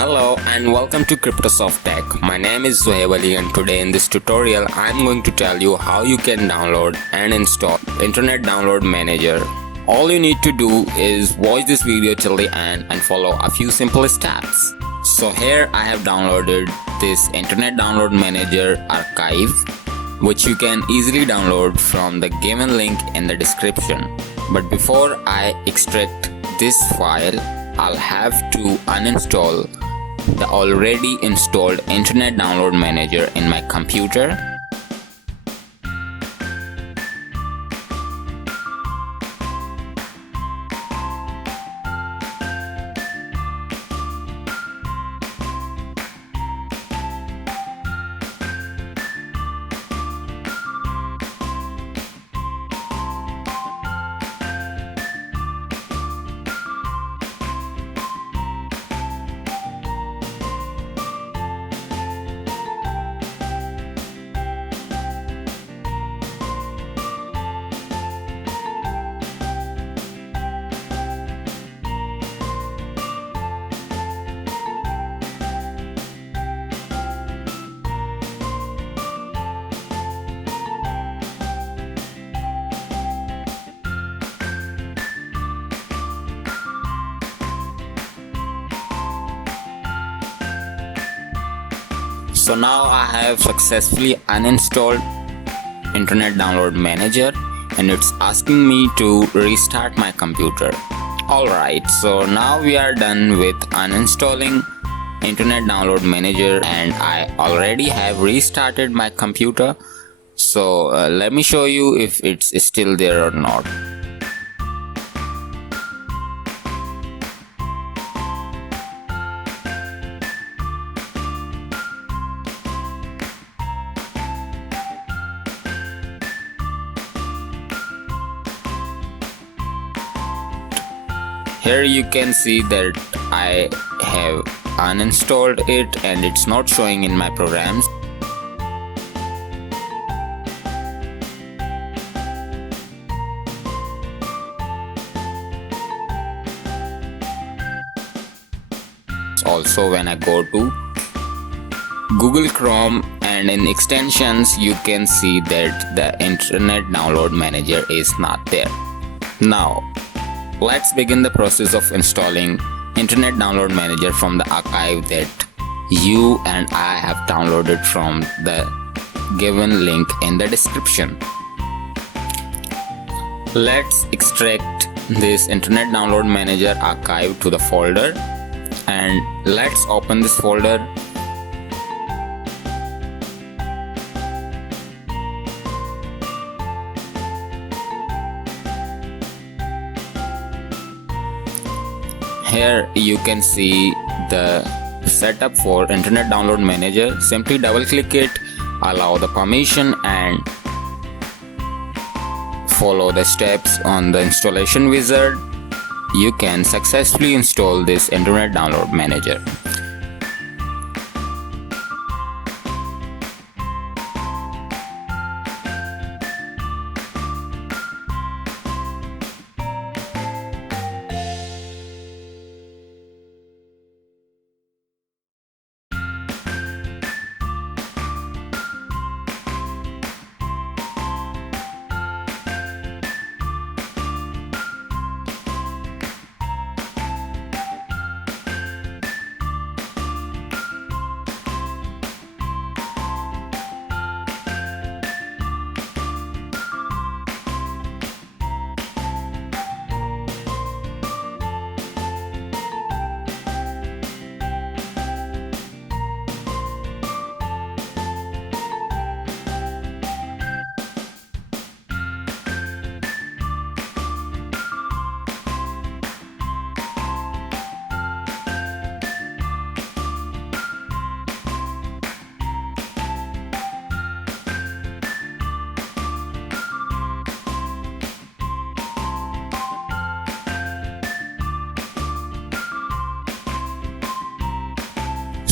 Hello and welcome to CryptoSofTech. My name is ZOHAIB Ali and today in this tutorial I am going to tell you how you can download and install Internet Download Manager. All you need to do is watch this video till the end and follow a few simple steps. So here I have downloaded this Internet Download Manager archive, which you can easily download from the given link in the description. But before I extract this file, I'll have to uninstall the already installed Internet Download Manager in my computer. So now I have successfully uninstalled Internet Download Manager and it's asking me to restart my computer. Alright, so now we are done with uninstalling Internet Download Manager and I already have restarted my computer. So let me show you if it's still there or not. Here you can see that I have uninstalled it and it's not showing in my programs. Also, when I go to Google Chrome and in extensions, you can see that the Internet Download Manager is not there. Now, let's begin the process of installing Internet Download Manager from the archive that you and I have downloaded from the given link in the description. Let's extract this Internet Download Manager archive to the folder and let's open this folder. Here you can see the setup for Internet Download Manager. Simply double click it, allow the permission and follow the steps on the installation wizard. You can successfully install this Internet Download Manager.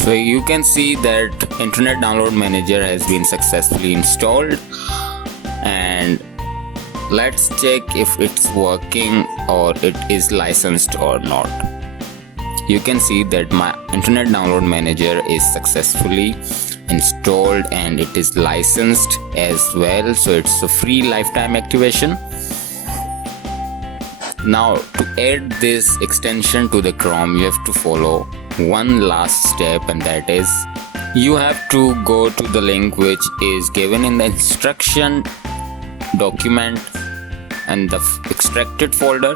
So you can see that Internet Download Manager has been successfully installed and let's check if it's working or it is licensed or not. you can see that my internet download manager is successfully installed and it is licensed as well, so it's a free lifetime activation. Now to add this extension to the Chrome, you have to follow one last step, and that is you have to go to the link which is given in the instruction document and the extracted folder.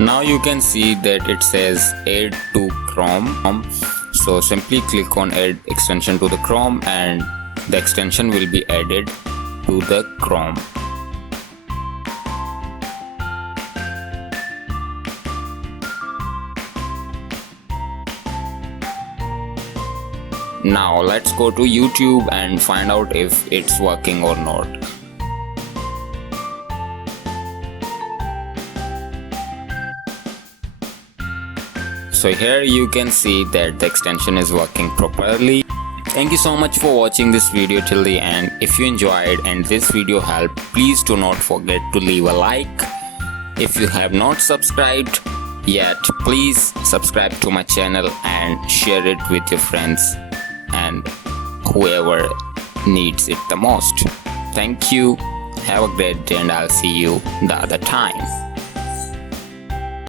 Now you can see that it says add to Chrome, so simply click on add extension to the Chrome and the extension will be added to the Chrome. Now let's go to YouTube and find out if it's working or not. So here you can see that the extension is working properly. Thank you so much for watching this video till the end. If you enjoyed and this video helped, please do not forget to leave a like. If you have not subscribed yet, please subscribe to my channel and share it with your friends and whoever needs it the most. Thank you. Have a great day and I'll see you the other time.